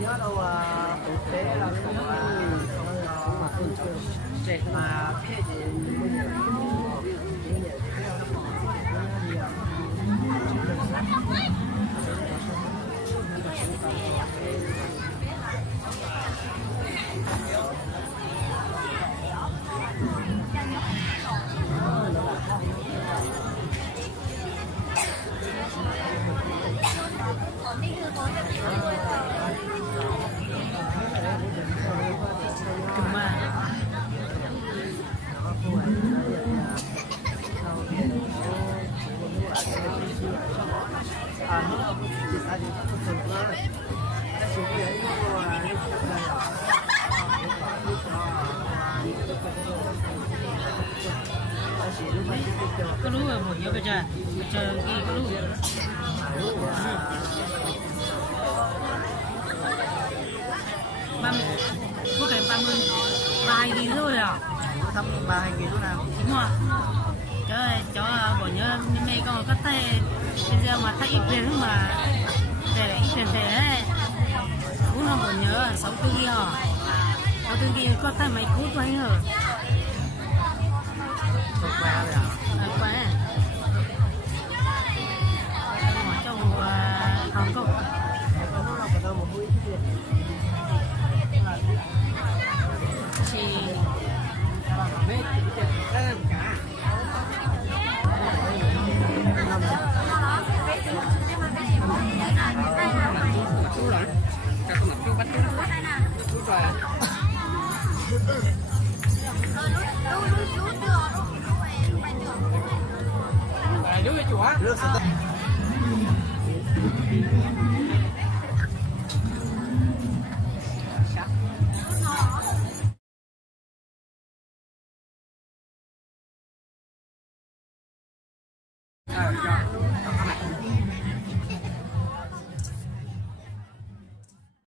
nhớ đâu thực tế là mà phê thì có lúa một nhiều bây giờ chờ gì có lúa có cái 32 kg rồi à? thăm 32 kg nào? Đúng rồi. Cháu bỏ nhớ mẹ con có tay bây giờ mà thấy ít tiền mà để ít tiền thế cũng không bỏ nhớ 64 kg hả? 64 kg có tay mấy cú tôi hả? Khỏe rồi à? Khỏe. Trong Hồng Kông. Chị nước sạch.